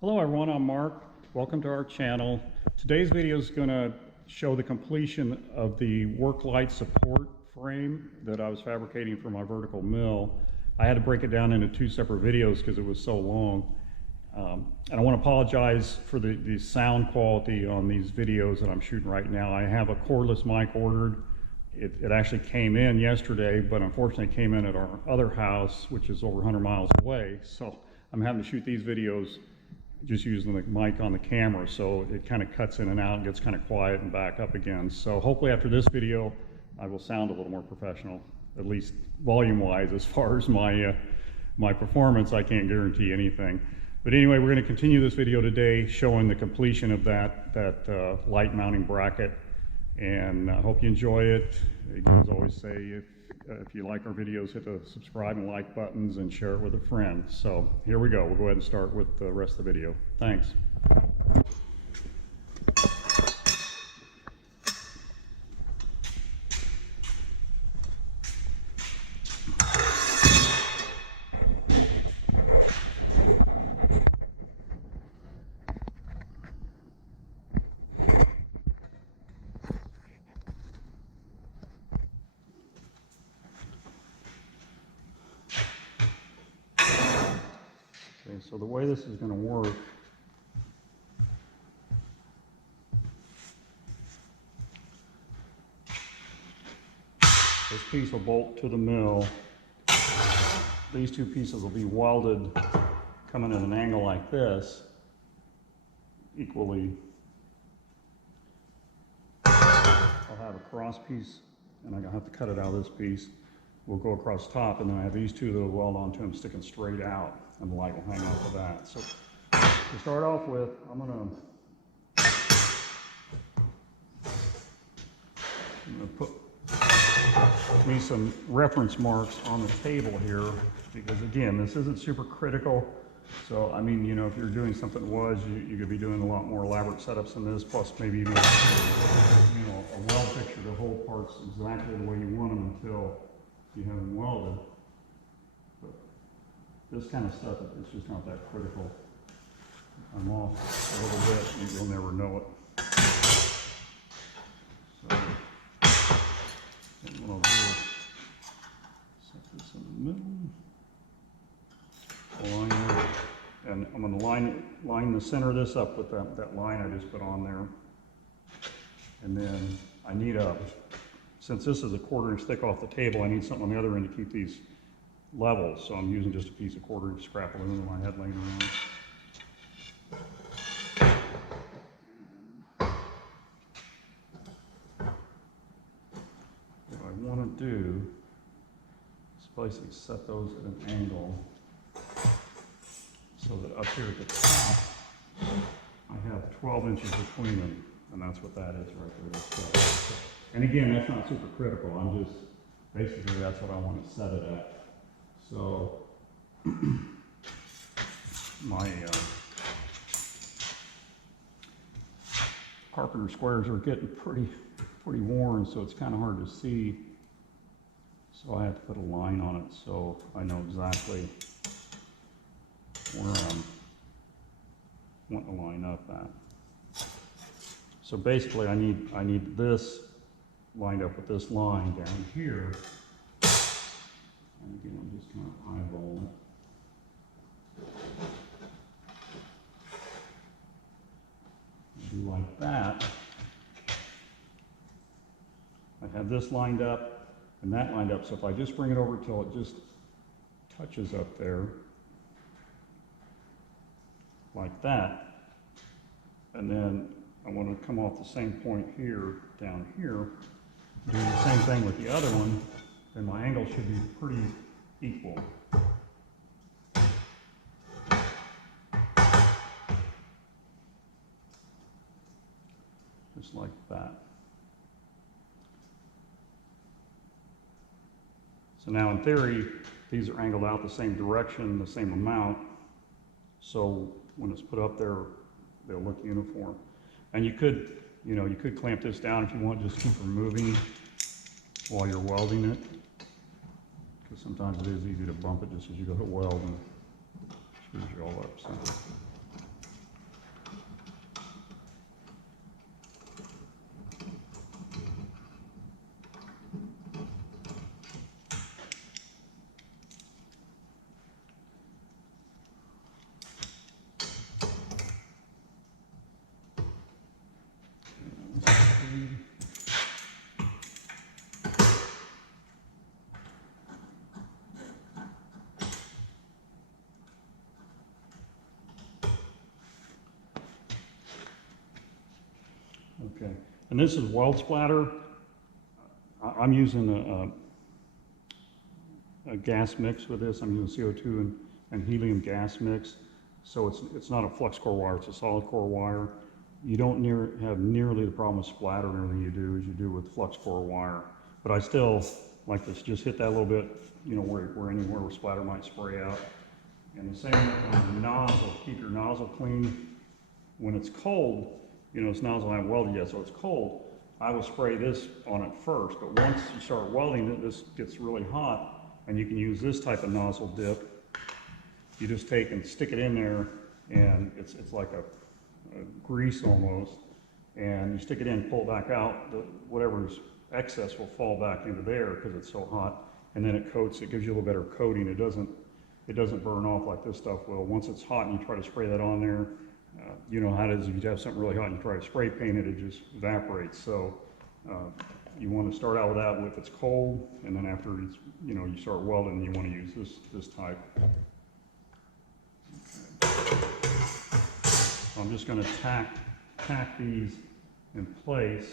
Hello everyone, I'm Mark. Welcome to our channel. Today's video is going to show the completion of the work light support frame that I was fabricating for my vertical mill. I had to break it down into two separate videos because it was so long. And I want to apologize for the sound quality on these videos that I'm shooting right now. I have a cordless mic ordered. It actually came in yesterday, but unfortunately it came in at our other house, which is over 100 miles away. So I'm having to shoot these videos just using the mic on the camera, so it kind of cuts in and out and gets kind of quiet and back up again. So hopefully after this video I will sound a little more professional, at least volume wise. As far as my performance, I can't guarantee anything, but anyway, we're going to continue this video today showing the completion of that light mounting bracket, and I hope you enjoy it. Again, as I always say, if you like our videos, hit the subscribe and like buttons and share it with a friend. So here we go. We'll go ahead and start with the rest of the video. Thanks. So the way this is going to work, this piece will bolt to the mill. These two pieces will be welded, coming at an angle like this, equally. I'll have a cross piece, and I'm going to have to cut it out of this piece. We'll go across top, and then I have these two that will weld onto them, sticking straight out, and the light will hang off of that. So to start off with, I'm going to put me some reference marks on the table here, because again, this isn't super critical. So I mean, you know, if you're doing something you could be doing a lot more elaborate setups than this, plus maybe even, you know, a weld picture to hold parts exactly the way you want them until you have them welded. But this kind of stuff, it's just not that critical. I'm off a little bit, and you'll never know it. So what I'll do is set this in the middle, align it, and I'm going to line the center of this up with that line I just put on there. And then I need since this is a 1/4 inch thick off the table, I need something on the other end to keep these level. So I'm using just a piece of 1/4 inch scrap aluminum I had laying around. What I want to do is basically set those at an angle so that up here at the top I have 12 inches between them, and that's what that is right there. And again, that's not super critical. I'm just, basically that's what I want to set it at. So my carpenter squares are getting pretty worn, so it's kind of hard to see. So I have to put a line on it so I know exactly where I'm wanting to line up at. So basically I need this lined up with this line down here. And again, I'm just kind of eyeballing it. Do like that. I have this lined up and that lined up, so if I just bring it over till it just touches up there, like that, and then I want to come off the same point here, down here, do the same thing with the other one, then my angle should be pretty equal. Just like that. So now in theory, these are angled out the same direction, the same amount, so when it's put up there, they'll look uniform. And you could, you know, you could clamp this down if you want, just keep removing while you're welding it, because sometimes it is easy to bump it just as you go to weld and screws you all up. So Okay, and this is weld splatter. I'm using a gas mix with this. I'm using CO2 and helium gas mix. So it's not a flux core wire, it's a solid core wire. You don't have nearly the problem with splatter and everything you do as you do with flux core wire. But I still like to just hit that a little bit, you know, where anywhere where splatter might spray out. And the same on the nozzle, keep your nozzle clean. When it's cold, you know, this nozzle I haven't welded yet, so it's cold. I will spray this on it first, but once you start welding it, this gets really hot, and you can use this type of nozzle dip. You just take and stick it in there, and it's like a grease almost, and you stick it in, pull it back out, whatever's excess will fall back into there because it's so hot, and then it coats, it gives you a little better coating. It doesn't burn off like this stuff will. Once it's hot and you try to spray that on there, you know how it is if you have something really hot and you try to spray paint it, it just evaporates. So you want to start out with that if it's cold, and then after it's, you know, you start welding, you want to use this type. Okay. So I'm just going to tack these in place.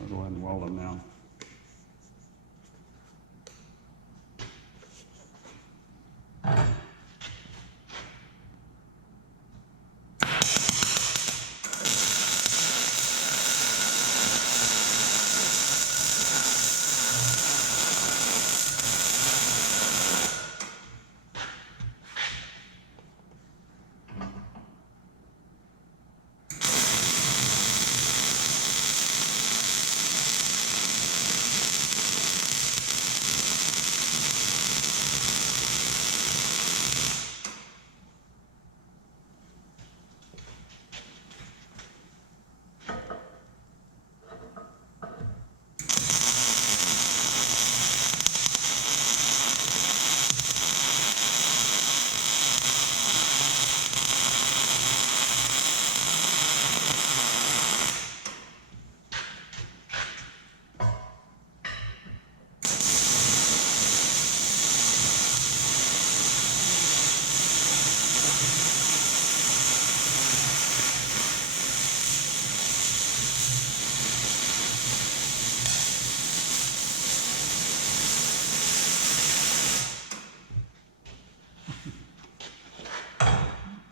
I'll go ahead and weld them now.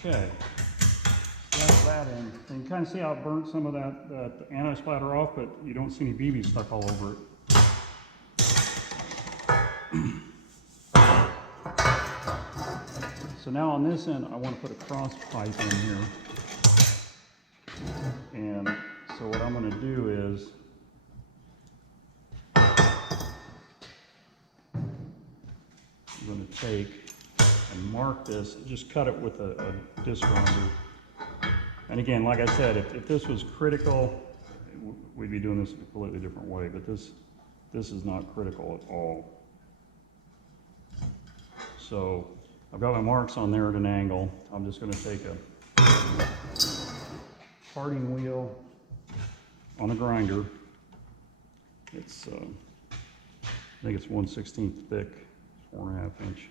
Okay, so that's that in. And you can kind of see how it burnt some of that anti-splatter off, but you don't see any BB stuck all over it. So now on this end, I want to put a cross pipe in here. And so what I'm going to do is I'm going to take and mark this, just cut it with a disc grinder. And again, like I said, if this was critical, we'd be doing this a completely different way, but this is not critical at all. So I've got my marks on there at an angle. I'm just going to take a parting wheel on a grinder. It's, I think it's 1/16 thick, 4.5 inch.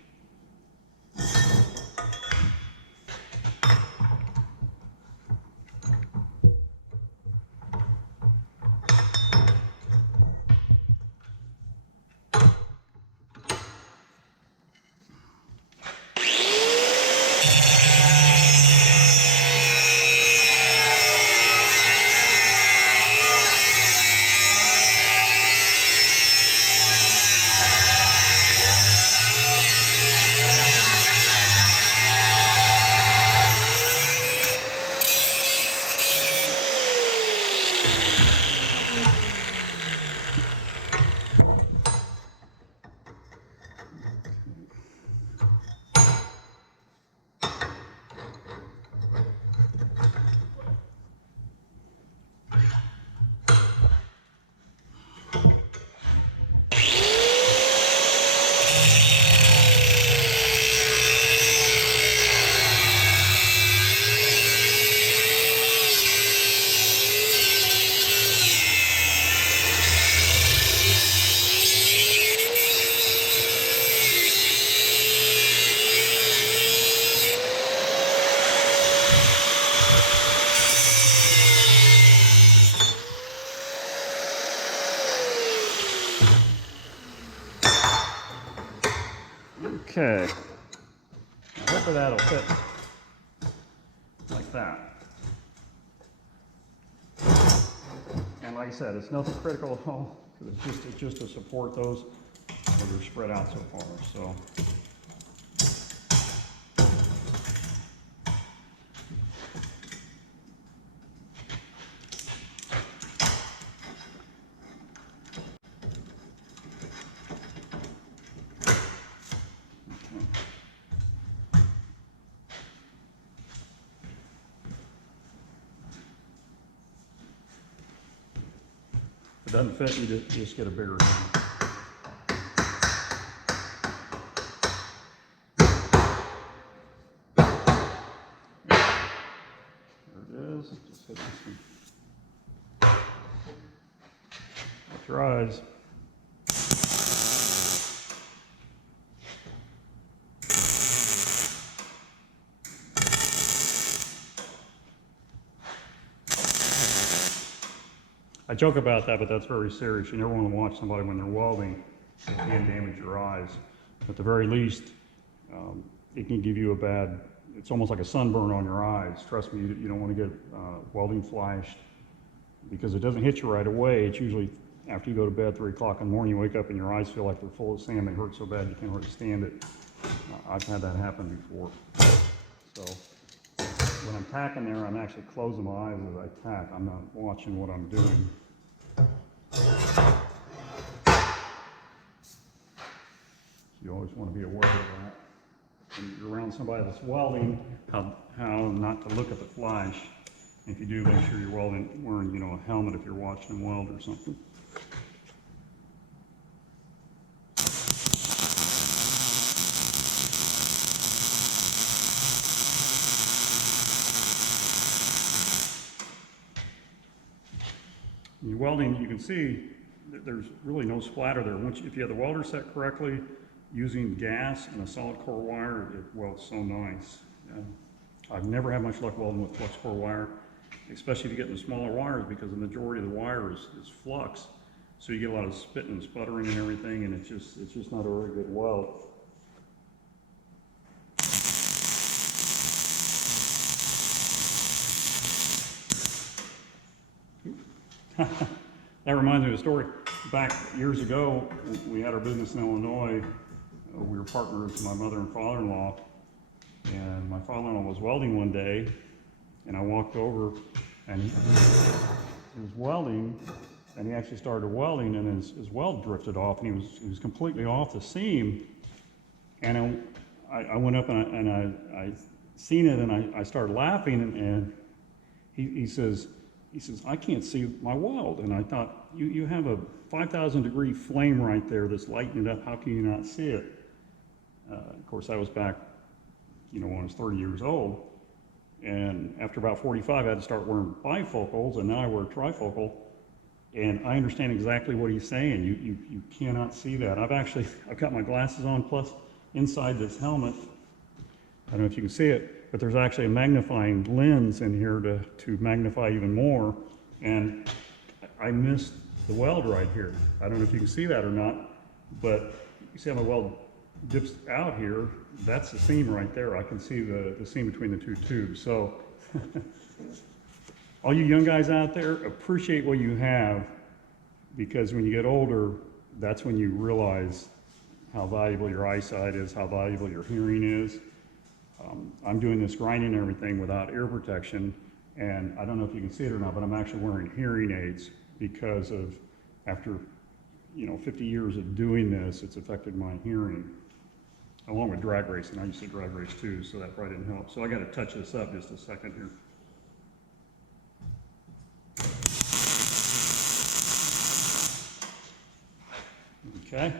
Okay. Now hopefully that'll fit like that. And like I said, it's nothing critical at all, because it's just to support those where they're spread out so far. So. If it doesn't fit, you just get a bigger one. There it is. Just hit this one. It dries. I joke about that, but that's very serious. You never want to watch somebody when they're welding. It can damage your eyes. At the very least, it can give you a bad, it's almost like a sunburn on your eyes. Trust me, you don't want to get welding flashed, because it doesn't hit you right away. It's usually after you go to bed, 3 o'clock in the morning, you wake up and your eyes feel like they're full of sand. They hurt so bad you can't hardly stand it. I've had that happen before. So when I'm tacking there, I'm actually closing my eyes as I tack. I'm not watching what I'm doing. You always want to be aware of that. When you're around somebody that's welding, how not to look at the flash. If you do, make sure you're wearing, a helmet if you're watching them weld or something. When you're welding, you can see that there's really no splatter there. If you have the welder set correctly, using gas and a solid core wire, it welds so nice. I've never had much luck welding with flux core wire, especially if you get in the smaller wires, because the majority of the wire is flux. So you get a lot of spitting and sputtering and everything, and it's just not a very good weld. That reminds me of a story. Back years ago, we had our business in Illinois. We were partners with my mother and father-in-law, and my father-in-law was welding one day, and I walked over, and he was welding, and he actually started welding, and his weld drifted off, and he was completely off the seam. And I went up and I seen it, and I started laughing, and he says, I can't see my weld. And I thought, you have a 5,000 degree flame right there that's lighting it up. How can you not see it? Of course, that was back, when I was 30 years old. And after about 45, I had to start wearing bifocals, and now I wear trifocal. And I understand exactly what he's saying. You cannot see that. I've got my glasses on, plus inside this helmet, I don't know if you can see it, but there's actually a magnifying lens in here to magnify even more. And I missed the weld right here. I don't know if you can see that or not, but you see how my weld dips out here? That's the seam right there. I can see the seam between the two tubes. So all you young guys out there, appreciate what you have, because when you get older, that's when you realize how valuable your eyesight is, how valuable your hearing is. I'm doing this grinding and everything without ear protection, and I don't know if you can see it or not, but I'm actually wearing hearing aids because of, after 50 years of doing this, it's affected my hearing, along with drag racing. I used to drag race too, so that probably didn't help. So I got to touch this up just a second here. Okay.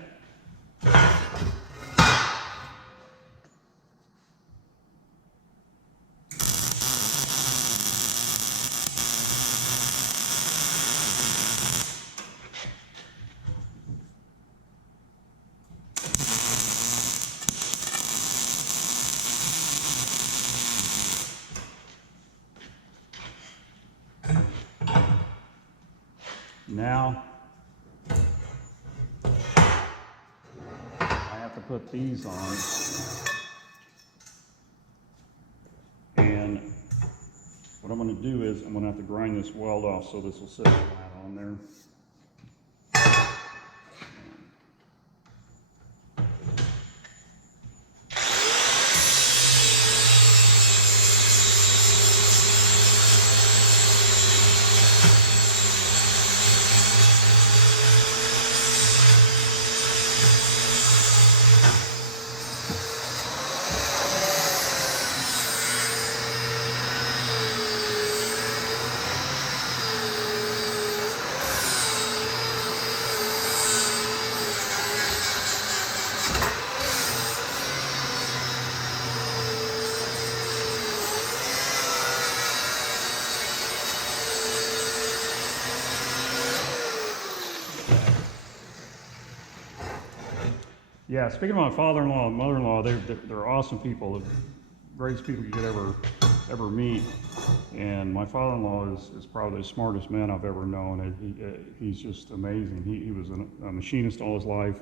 Now, I have to put these on. And what I'm going to do is I'm going to have to grind this weld off so this will sit flat on there. Yeah, speaking of my father-in-law and mother-in-law, they're awesome people, the greatest people you could ever meet. And my father-in-law is probably the smartest man I've ever known. He's just amazing. He was a machinist all his life,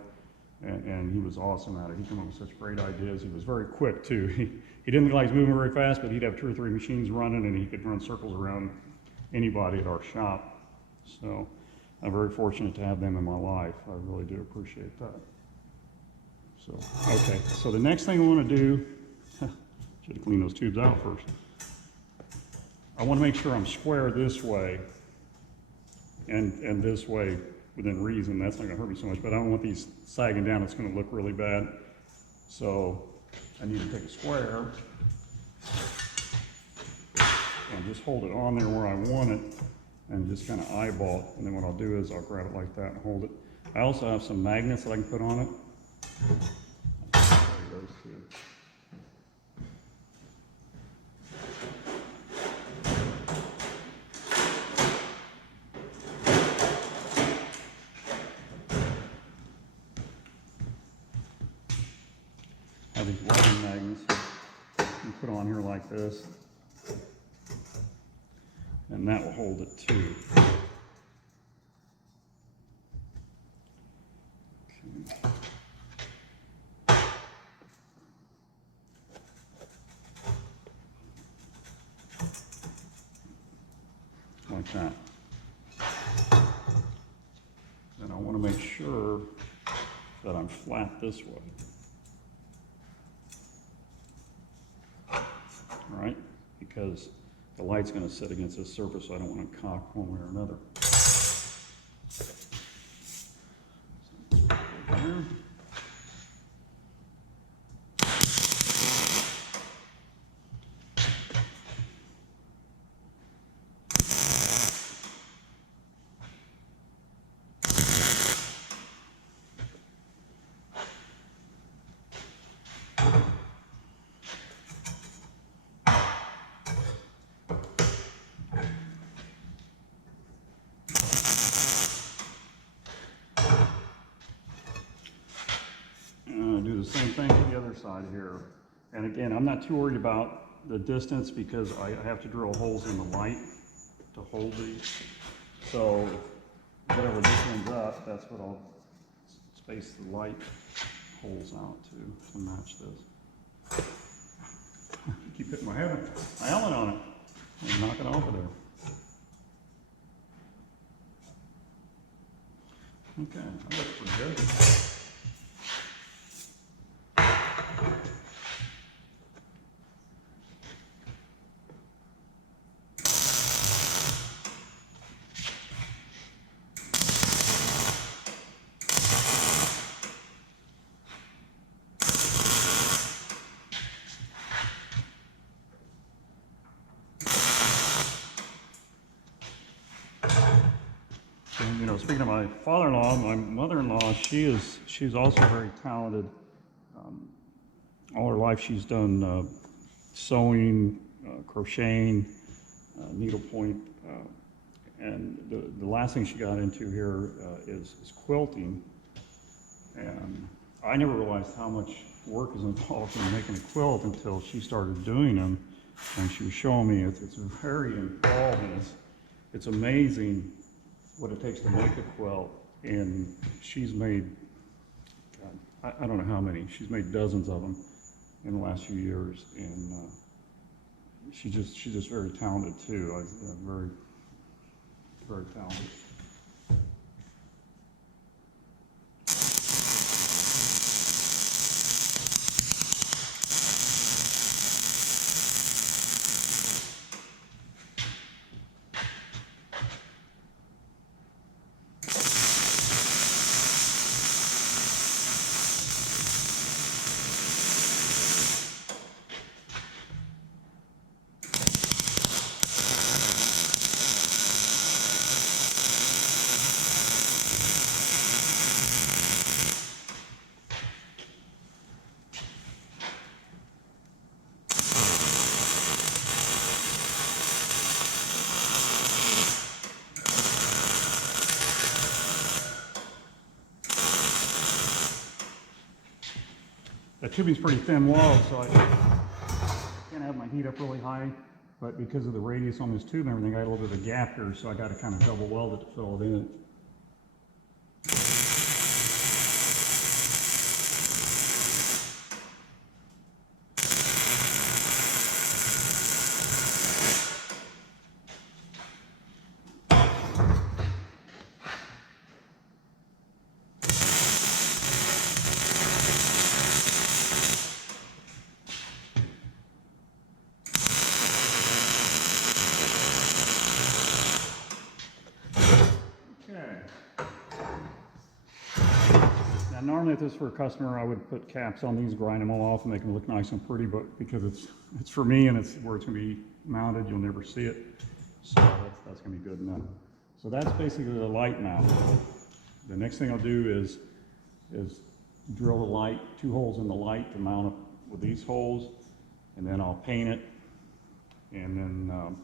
and he was awesome at it. He came up with such great ideas. He was very quick too. He didn't look like he was moving very fast, but he'd have 2 or 3 machines running, and he could run circles around anybody at our shop. So I'm very fortunate to have them in my life. I really do appreciate that. So, okay, so the next thing I want to do, should have cleaned those tubes out first. I want to make sure I'm square this way and this way within reason. That's not going to hurt me so much, but I don't want these sagging down. It's going to look really bad. So I need to take a square and just hold it on there where I want it and just kind of eyeball it. And then what I'll do is I'll grab it like that and hold it. I also have some magnets that I can put on it. Those two. Have these welding magnets you put on here like this, and that will hold it too. Okay. Like that. And I want to make sure that I'm flat this way. All right? Because the light's going to sit against this surface, so I don't want to cock one way or another. Do the same thing to the other side here. And again, I'm not too worried about the distance because I have to drill holes in the light to hold these. So whatever this ends up, that's what I'll space the light holes out to match this. Keep hitting my helmet on it and knock it off of there. Okay, that looks pretty good. And, you know, speaking of my father-in-law, my mother-in-law, she's also very talented. All her life she's done sewing, crocheting, needlepoint, and the last thing she got into here is quilting. And I never realized how much work is involved in making a quilt until she started doing them, and she was showing me it's very involved, and it's amazing what it takes to make a quilt. And she's made, I don't know how many. She's made dozens of them in the last few years, and she's just very talented too. Very, very talented. The tubing's pretty thin walled, so I can't have my heat up really high, but because of the radius on this tube and everything, I got a little bit of a gap here, so I got to kind of double weld it to fill it in. Now, normally if this were a customer, I would put caps on these, grind them all off, and make them look nice and pretty, but because it's for me and it's where it's going to be mounted, you'll never see it. So that's going to be good enough. So that's basically the light mount. The next thing I'll do is drill the light, 2 holes in the light to mount it with these holes, and then I'll paint it, and then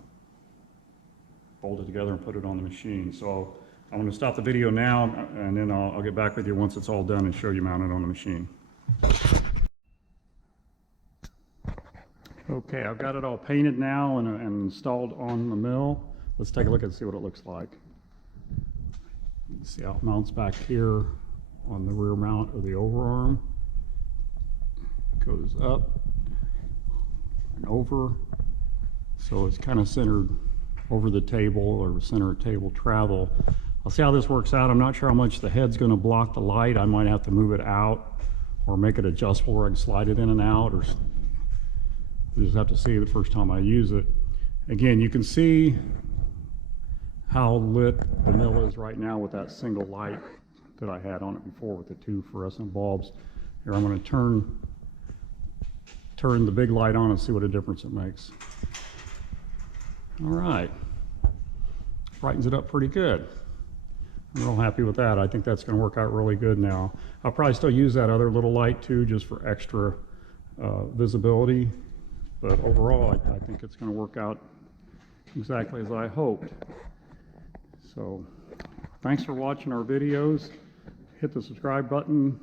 bolt it together and put it on the machine. So I'm going to stop the video now, and then I'll get back with you once it's all done and show you mounted on the machine. Okay, I've got it all painted now and installed on the mill. Let's take a look and see what it looks like. You can see how it mounts back here on the rear mount of the overarm. It goes up and over, so it's kind of centered over the table or center of table travel. I'll see how this works out. I'm not sure how much the head's going to block the light. I might have to move it out or make it adjustable where I can slide it in and out, or we just have to see the first time I use it. Again, you can see how lit the mill is right now with that single light that I had on it before with the 2 fluorescent bulbs. Here, I'm going to turn the big light on and see what a difference it makes. All right, brightens it up pretty good. I'm real happy with that. I think that's going to work out really good now. I'll probably still use that other little light too, just for extra visibility. But overall, I think it's going to work out exactly as I hoped. So thanks for watching our videos. Hit the subscribe button.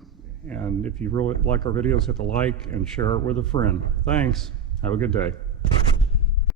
And if you really like our videos, hit the like and share it with a friend. Thanks. Have a good day.